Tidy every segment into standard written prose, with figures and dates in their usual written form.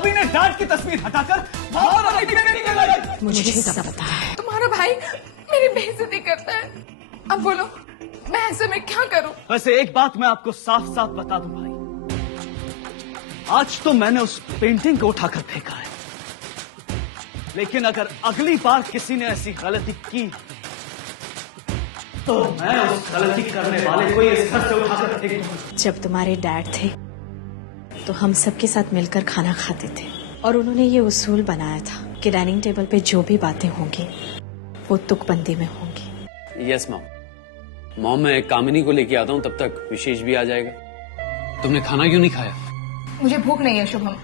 भाभी ने डैड की तस्वीर हटाकर भाभी की पेंटिंग लगाई। मुझे सब पता है। तुम्हारा भाई मेरी बेइज्जती करता है। अब बोलो मैं ऐसे में क्या करूं? वैसे एक बात मैं आपको साफ साफ बता दूं भाई, आज तो मैंने उस पेंटिंग को उठाकर फेंका है, लेकिन अगर अगली बार किसी ने ऐसी गलती की तो मैं उस गलती करने वाले को इस घर से उठाकर फेंक दूंगा। जब तुम्हारे डैड थे तो हम सबके साथ मिलकर खाना खाते थे और उन्होंने ये उसूल बनाया था कि डाइनिंग टेबल पे जो भी बातें होंगी वो तुकबंदी में होंगी। Yes mom. मॉम मैं कामिनी को लेके आता हूँ, तब तक विशेष भी आ जाएगा। तुमने खाना क्यों नहीं खाया? मुझे भूख नहीं है शुभम।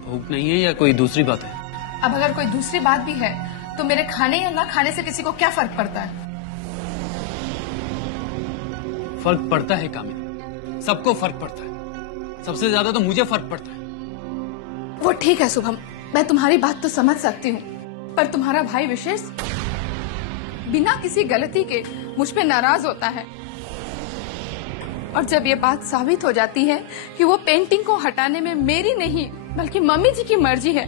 भूख नहीं है या कोई दूसरी बात है? अब अगर कोई दूसरी बात भी है तो मेरे खाने या ना खाने से किसी को क्या फर्क पड़ता है? फर्क पड़ता है कामिनी, सबको फर्क पड़ता है, सबसे ज्यादा तो मुझे फर्क पड़ता है। वो ठीक है शुभम, मैं तुम्हारी बात तो समझ सकती हूँ, पर तुम्हारा भाई विशेष बिना किसी गलती के मुझ पे नाराज होता है, और जब ये बात साबित हो जाती है कि वो पेंटिंग को हटाने में मेरी नहीं बल्कि मम्मी जी की मर्जी है,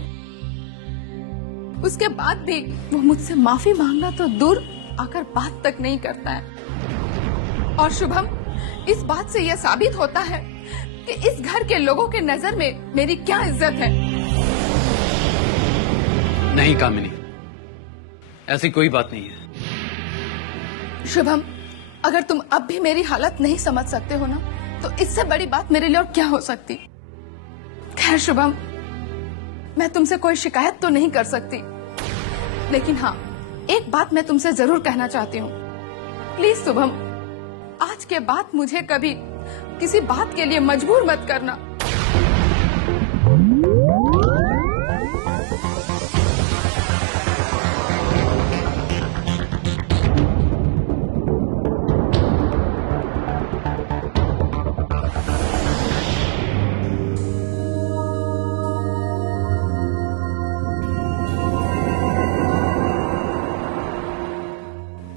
उसके बाद भी वो मुझसे माफी मांगना तो दूर आकर बात तक नहीं करता है। और शुभम, इस बात से यह साबित होता है कि इस घर के लोगों के नजर में मेरी क्या इज्जत है। नहीं कामिनी, ऐसी कोई बात नहीं है। शुभम, अगर तुम अब भी मेरी हालत नहीं समझ सकते हो ना, तो इससे बड़ी बात मेरे लिए और क्या हो सकती। खैर शुभम, मैं तुमसे कोई शिकायत तो नहीं कर सकती, लेकिन हाँ, एक बात मैं तुमसे जरूर कहना चाहती हूँ। प्लीज शुभम, आज के बाद मुझे कभी किसी बात के लिए मजबूर मत करना।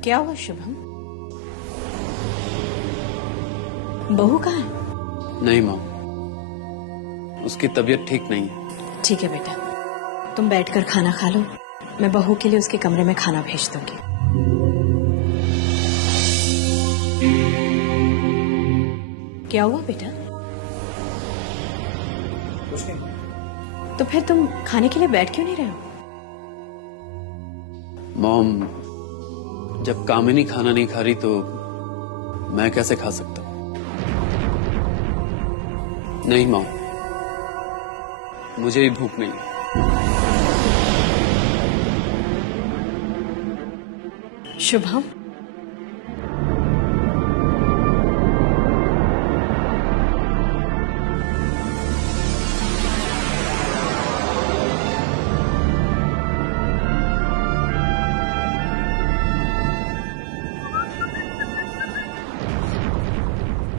क्या हुआ शुभम? बहू कहाँ है? नहीं मॉम, उसकी तबीयत ठीक नहीं है। ठीक है बेटा, तुम बैठकर खाना खा लो, मैं बहू के लिए उसके कमरे में खाना भेज दूंगी। क्या हुआ बेटा? कुछ नहीं। तो फिर तुम खाने के लिए बैठ क्यों नहीं रहे हो? मॉम, जब कामिनी खाना नहीं खा रही तो मैं कैसे खा सकता? नहीं मॉम, मुझे भी भूख नहीं। Shubham,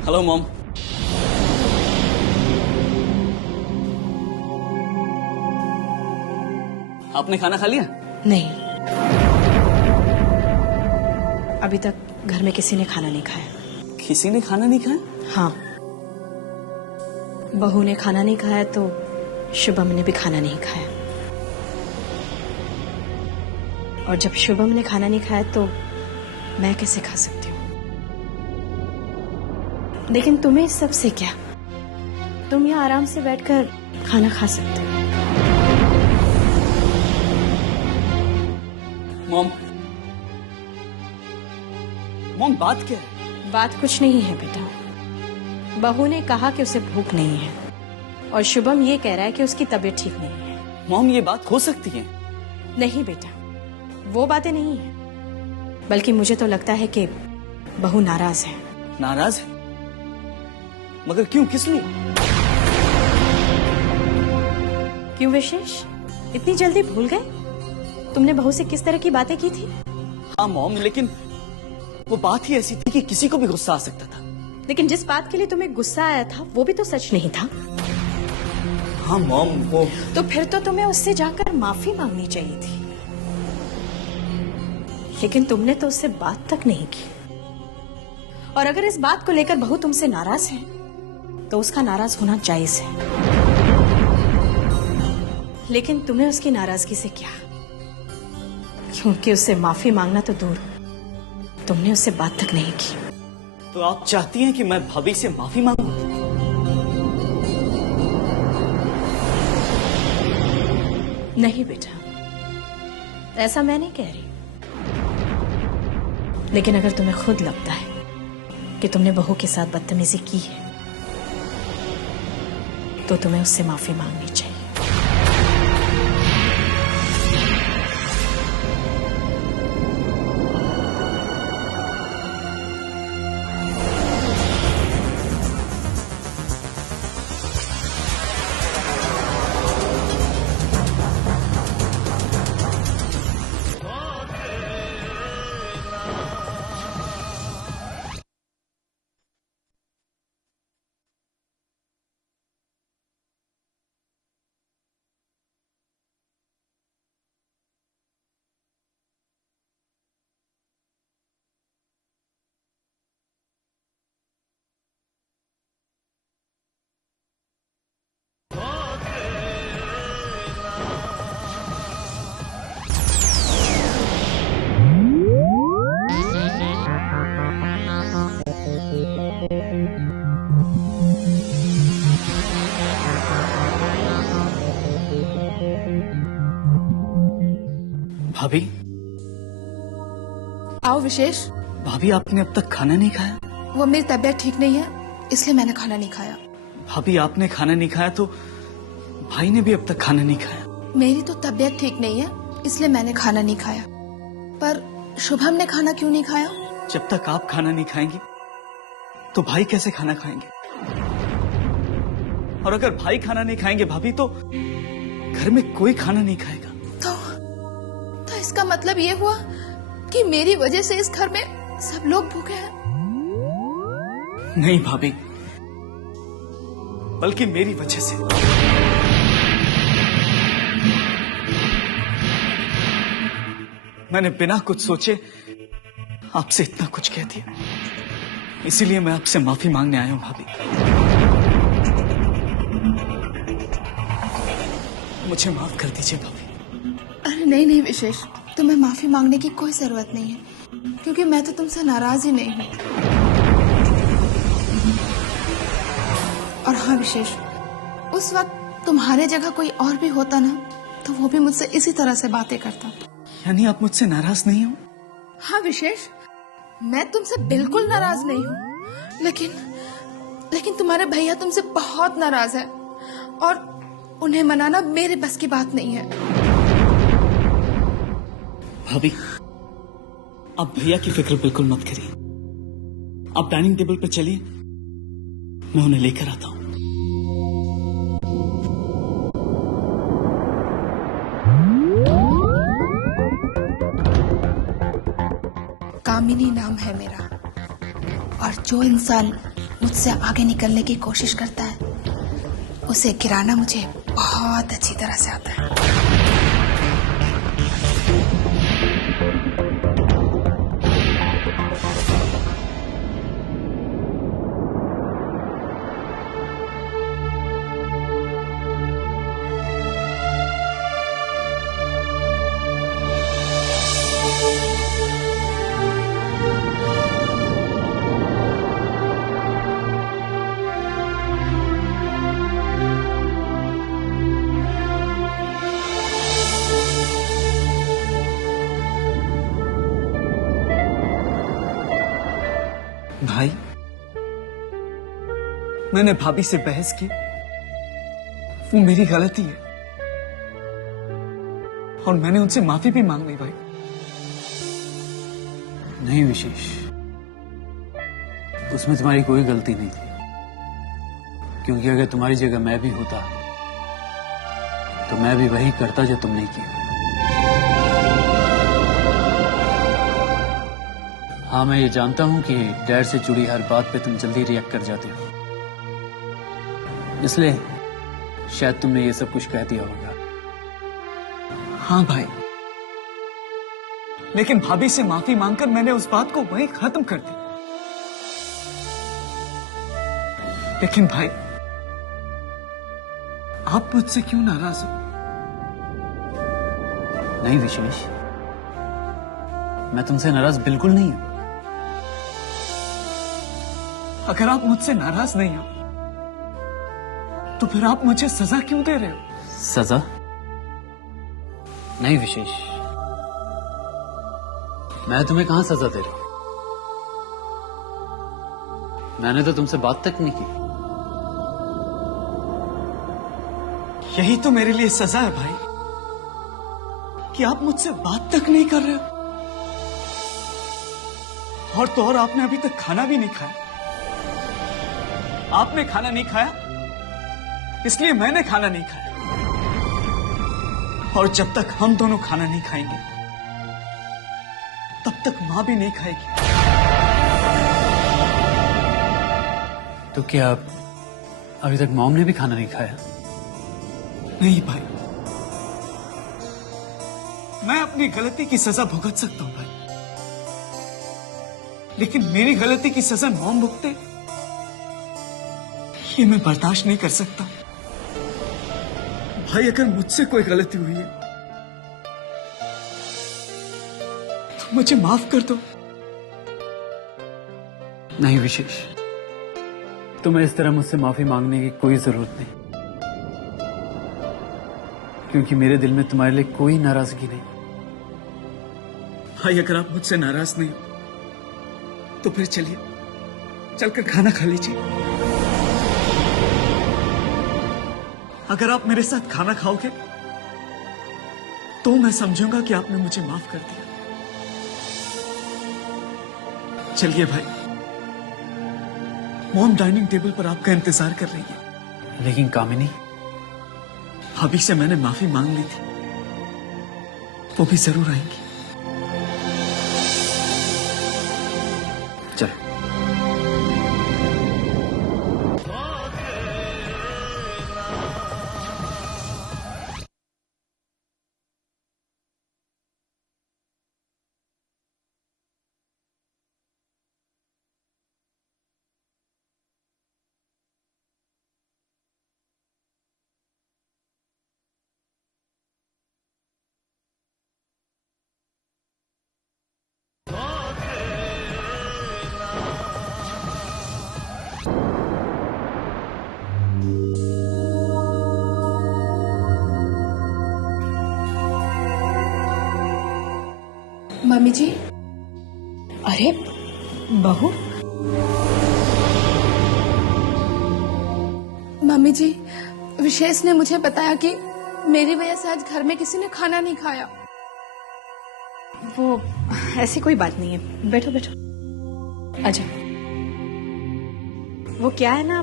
hello mom. आपने खाना खा लिया? नहीं, अभी तक घर में किसी ने खाना नहीं खाया। किसी ने खाना नहीं खाया? हाँ, बहू ने खाना नहीं खाया तो शुभम ने भी खाना नहीं खाया, और जब शुभम ने खाना नहीं खाया तो मैं कैसे खा सकती हूँ? लेकिन तुम्हें इस सब से क्या? तुम यहाँ आराम से बैठकर खाना खा सकते हो। मॉम, मॉम बात क्या है? बात कुछ नहीं है बेटा, बहू ने कहा कि उसे भूख नहीं है और शुभम ये कह रहा है कि उसकी तबीयत ठीक नहीं है। मॉम ये बात हो सकती है? नहीं बेटा, वो बातें नहीं है, बल्कि मुझे तो लगता है कि बहू नाराज है। नाराज है? मगर क्यों, किस लिए? क्यों विशेष, इतनी जल्दी भूल गए? तुमने बहू से किस तरह की बातें की थी? हाँ मॉम, लेकिन वो बात ही ऐसी थी कि किसी को भी गुस्सा आ सकता था। लेकिन जिस बात के लिए तुम्हें गुस्सा आया था वो भी तो सच नहीं था। हाँ मॉम, वो तो फिर तो तुम्हें उससे जाकर माफी मांगनी चाहिए थी, लेकिन तुमने तो उससे बात तक नहीं की। और अगर इस बात को लेकर बहू तुमसे नाराज है तो उसका नाराज होना जायज है, लेकिन तुम्हें उसकी नाराजगी से क्या? क्योंकि उससे माफी मांगना तो दूर, तुमने उससे बात तक नहीं की। तो आप चाहती हैं कि मैं भाभी से माफी मांगूं? नहीं बेटा, ऐसा मैं नहीं कह रही, लेकिन अगर तुम्हें खुद लगता है कि तुमने बहू के साथ बदतमीजी की है तो तुम्हें उससे माफी मांगनी चाहिए। भाभी, आओ विशेष। भाभी आपने अब तक खाना नहीं खाया? वो मेरी तबीयत ठीक नहीं है, इसलिए मैंने खाना नहीं खाया। भाभी आपने खाना नहीं खाया तो भाई ने भी अब तक खाना नहीं खाया। मेरी तो तबीयत ठीक नहीं है, इसलिए मैंने खाना नहीं खाया। पर शुभम ने खाना क्यों नहीं खाया? जब तक आप खाना नहीं खाएंगे तो भाई कैसे खाना खाएंगे? और अगर भाई खाना नहीं खाएंगे भाभी, तो घर में कोई खाना नहीं खाएगा। तो इसका मतलब ये हुआ कि मेरी वजह से इस घर में सब लोग भूखे हैं? नहीं भाभी, बल्कि मेरी वजह से। मैंने बिना कुछ सोचे आपसे इतना कुछ कह दिया, इसीलिए मैं आपसे माफी मांगने आया हूं भाभी। मुझे माफ कर दीजिए भाभी। अरे नहीं नहीं विशेष, तुम्हें माफी मांगने की कोई जरूरत नहीं है, क्योंकि मैं तो तुमसे नाराज ही नहीं हूँ। और हाँ विशेष, उस वक्त तुम्हारे जगह कोई और भी होता ना, तो वो भी मुझसे इसी तरह से बातें करता। यानी आप मुझसे नाराज नहीं हो? हाँ विशेष, मैं तुमसे बिल्कुल नाराज नहीं हूँ, लेकिन तुम्हारे भैया तुमसे बहुत नाराज है और उन्हें मनाना मेरे बस की बात नहीं है। भाभी, आप भैया की फिक्र बिल्कुल मत करिए। आप डाइनिंग टेबल पर चलिए, मैं उन्हें लेकर आता हूं। कामिनी नाम है मेरा, और जो इंसान मुझसे आगे निकलने की कोशिश करता है उसे गिराना मुझे बहुत अच्छी तरह से आता है। भाई, मैंने भाभी से बहस की, वो मेरी गलती है और मैंने उनसे माफी भी मांग ली। भाई नहीं विशेष, उसमें तुम्हारी कोई गलती नहीं थी, क्योंकि अगर तुम्हारी जगह मैं भी होता तो मैं भी वही करता जो तुमने किया। हाँ, मैं ये जानता हूं कि डैड से जुड़ी हर बात पे तुम जल्दी रिएक्ट कर जाते हो, इसलिए शायद तुमने ये सब कुछ कह दिया होगा। हाँ भाई, लेकिन भाभी से माफी मांगकर मैंने उस बात को वहीं खत्म कर दी। लेकिन भाई, आप मुझसे क्यों नाराज हो? नहीं विशेष, मैं तुमसे नाराज बिल्कुल नहीं हूं। अगर आप मुझसे नाराज नहीं हो तो फिर आप मुझे सजा क्यों दे रहे हो? सजा? नहीं विशेष, मैं तुम्हें कहां सजा दे रहा हूं? मैंने तो तुमसे बात तक नहीं की। यही तो मेरे लिए सजा है भाई, कि आप मुझसे बात तक नहीं कर रहे हो। और तो और आपने अभी तक खाना भी नहीं खाया। आपने खाना नहीं खाया इसलिए मैंने खाना नहीं खाया। और जब तक हम दोनों खाना नहीं खाएंगे तब तक मां भी नहीं खाएगी। तो क्या अभी तक मॉम ने भी खाना नहीं खाया? नहीं भाई, मैं अपनी गलती की सजा भुगत सकता हूं भाई, लेकिन मेरी गलती की सजा मॉम भुगते, ये मैं बर्दाश्त नहीं कर सकता। भाई अगर मुझसे कोई गलती हुई है तो मुझे माफ कर दो। नहीं विशेष, तुम्हें इस तरह मुझसे माफी मांगने की कोई जरूरत नहीं, क्योंकि मेरे दिल में तुम्हारे लिए कोई नाराजगी नहीं। भाई अगर आप मुझसे नाराज नहीं हो तो फिर चलिए, चलकर खाना खा लीजिए। अगर आप मेरे साथ खाना खाओगे तो मैं समझूंगा कि आपने मुझे माफ कर दिया। चलिए भाई, मॉम डाइनिंग टेबल पर आपका इंतजार कर रही है। लेकिन कामिनी, भाभी से मैंने माफी मांग ली थी, वो भी जरूर आएंगी। चल। मम्मी जी। अरे बहू, मम्मी जी, विशेष ने मुझे बताया कि मेरी वजह से आज घर में किसी ने खाना नहीं खाया। वो ऐसी कोई बात नहीं है, बैठो बैठो, आजा। वो क्या है ना,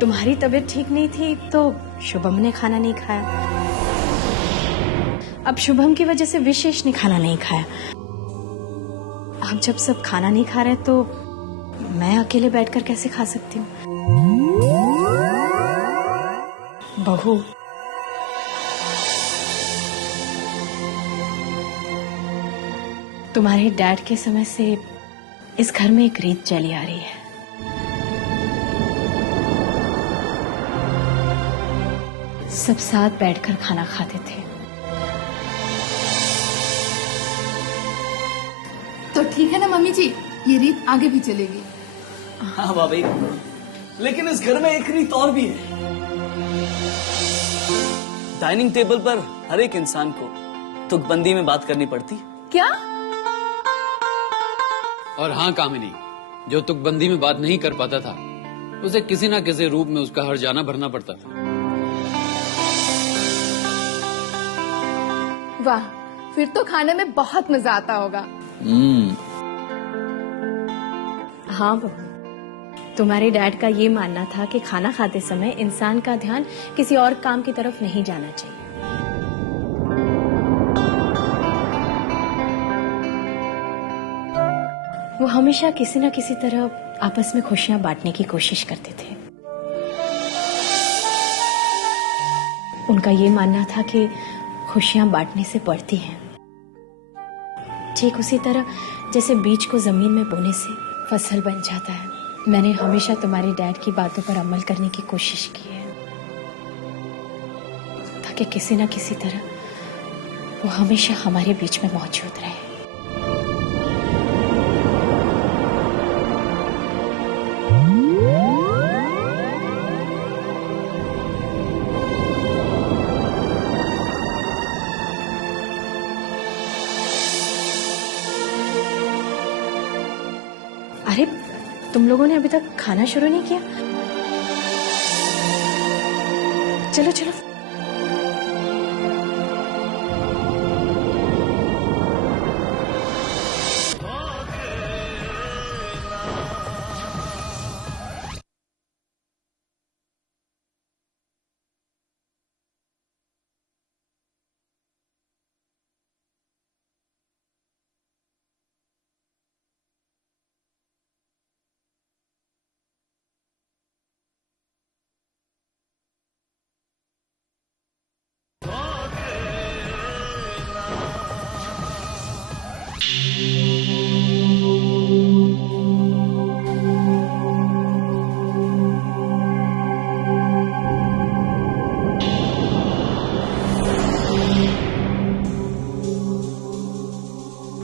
तुम्हारी तबीयत ठीक नहीं थी तो शुभम ने खाना नहीं खाया। अब शुभम की वजह से विशेष ने खाना नहीं खाया। अब जब सब खाना नहीं खा रहे तो मैं अकेले बैठकर कैसे खा सकती हूँ? बहू, तुम्हारे डैड के समय से इस घर में एक रीत चली आ रही है। सब साथ बैठकर खाना खाते थे। तो ठीक है ना मम्मी जी, ये रीत आगे भी चलेगी। हाँ भाभी, लेकिन इस घर में एक रीत और भी है। डाइनिंग टेबल पर हर एक इंसान को तुकबंदी में बात करनी पड़ती। क्या? और हाँ कामिनी, जो तुकबंदी में बात नहीं कर पाता था उसे किसी ना किसी रूप में उसका हर्जाना भरना पड़ता था। वाह, फिर तो खाने में बहुत मजा आता होगा। हाँ बहू, तुम्हारे डैड का ये मानना था कि खाना खाते समय इंसान का ध्यान किसी और काम की तरफ नहीं जाना चाहिए। वो हमेशा किसी न किसी तरह आपस में खुशियां बांटने की कोशिश करते थे। उनका ये मानना था कि खुशियां बांटने से बढ़ती हैं। ठीक उसी तरह जैसे बीज को जमीन में बोने से फसल बन जाता है। मैंने हमेशा तुम्हारे डैड की बातों पर अमल करने की कोशिश की है, ताकि किसी न किसी तरह वो हमेशा हमारे बीच में मौजूद रहे। अरे तुम लोगों ने अभी तक खाना शुरू नहीं किया? चलो चलो।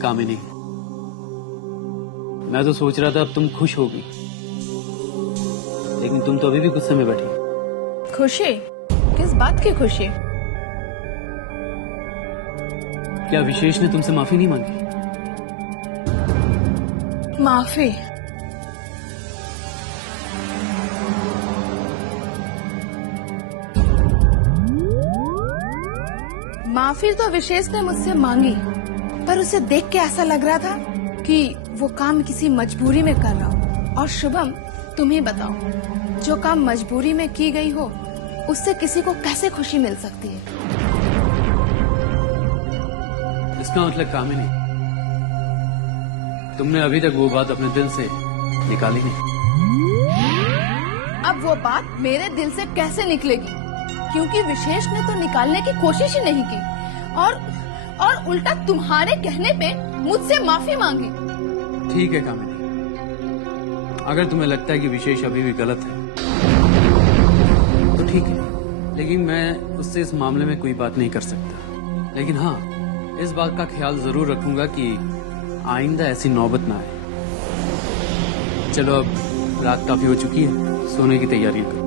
कामिनी, मैं तो सोच रहा था अब तुम खुश होगी, लेकिन तुम तो अभी भी गुस्से में बैठी। खुशी? किस बात की खुशी? क्या विशेष ने तुमसे माफी नहीं मांगी? माफी? माफी तो विशेष ने मुझसे मांगी, पर उसे देख के ऐसा लग रहा था कि वो काम किसी मजबूरी में कर रहा हो। और शुभम, तुम ही बताओ, जो काम मजबूरी में की गई हो उससे किसी को कैसे खुशी मिल सकती है? इसका मतलब कामिनी, तुमने अभी तक वो बात अपने दिल से निकाली नहीं। अब वो बात मेरे दिल से कैसे निकलेगी? क्योंकि विशेष ने तो निकालने की कोशिश ही नहीं की और उल्टा तुम्हारे कहने पे मुझसे माफी मांगी। ठीक है कामिनी, अगर तुम्हें लगता है कि विशेष अभी भी गलत है तो ठीक है, लेकिन मैं उससे इस मामले में कोई बात नहीं कर सकता। लेकिन हाँ, इस बात का ख्याल जरूर रखूंगा कि आइंदा ऐसी नौबत ना आए। चलो, अब रात काफी हो चुकी है, सोने की तैयारियां करो।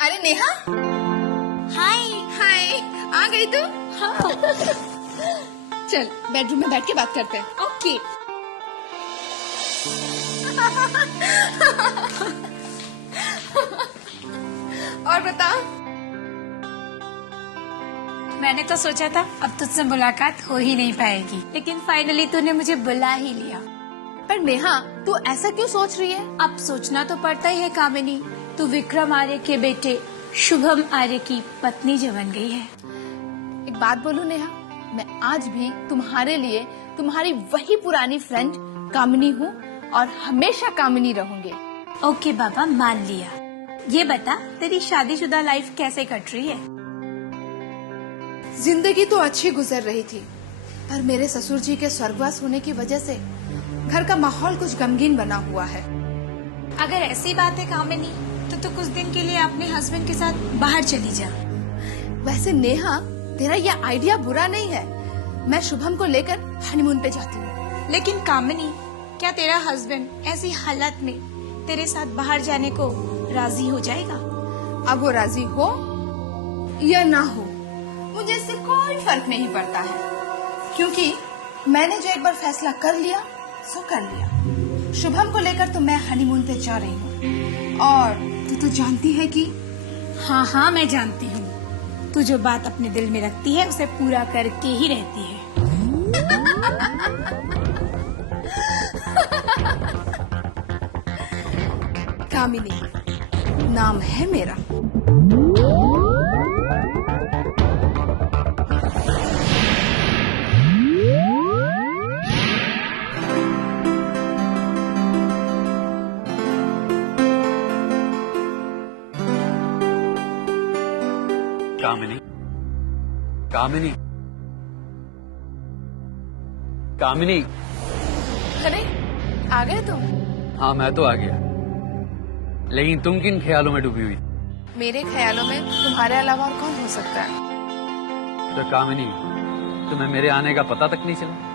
अरे नेहा, हाय। हाय, आ गई तू? हाँ। चल बेडरूम में बैठ के बात करते हैं। ओके। और बता। मैंने तो सोचा था अब तुझसे मुलाकात हो ही नहीं पाएगी, लेकिन फाइनली तूने मुझे बुला ही लिया। पर नेहा, तू ऐसा क्यों सोच रही है? अब सोचना तो पड़ता ही है कामिनी, तू विक्रम आर्य के बेटे शुभम आर्य की पत्नी जो बन गई है। एक बात बोलूं नेहा, मैं आज भी तुम्हारे लिए तुम्हारी वही पुरानी फ्रेंड कामिनी हूँ और हमेशा कामिनी रहूंगी। ओके बाबा, मान लिया। ये बता, तेरी शादीशुदा लाइफ कैसे कट रही है? जिंदगी तो अच्छी गुजर रही थी, पर मेरे ससुर जी के स्वर्गवास होने की वजह से घर का माहौल कुछ गमगीन बना हुआ है। अगर ऐसी बात है कामिनी, तो कुछ दिन के लिए अपने हस्बैंड के साथ बाहर चली जा। वैसे नेहा, तेरा यह आइडिया बुरा नहीं है। मैं शुभम को लेकर हनीमून पे जाती हूँ। लेकिन कामिनी, क्या तेरा हस्बैंड ऐसी हालत में तेरे साथ बाहर जाने को राजी हो जाएगा? अब वो राजी हो या ना हो, मुझे इससे कोई फर्क नहीं पड़ता है, क्योंकि मैंने जो एक बार फैसला कर लिया सो कर लिया। शुभम को लेकर तो मैं हनीमून पे जा रही हूँ, और तू तो जानती है कि हाँ हाँ, मैं जानती हूँ, तू जो बात अपने दिल में रखती है उसे पूरा करके ही रहती है। कामिनी नाम है मेरा। कामिनी, कामिनी, कामिनी। अरे आ गए तुम? हाँ मैं तो आ गया, लेकिन तुम किन ख्यालों में डूबी हुई? मेरे ख्यालों में तुम्हारे अलावा और कौन हो सकता है? तो कामिनी, तुम्हें मेरे आने का पता तक नहीं चला?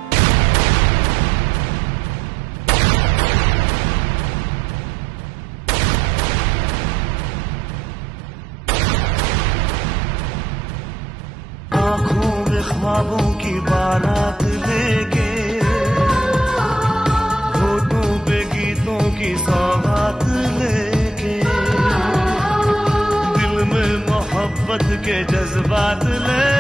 आँखों में ख्वाबों की बारात लेके, होठों पे गीतों की सौगात लेके, दिल में मोहब्बत के जज्बात ले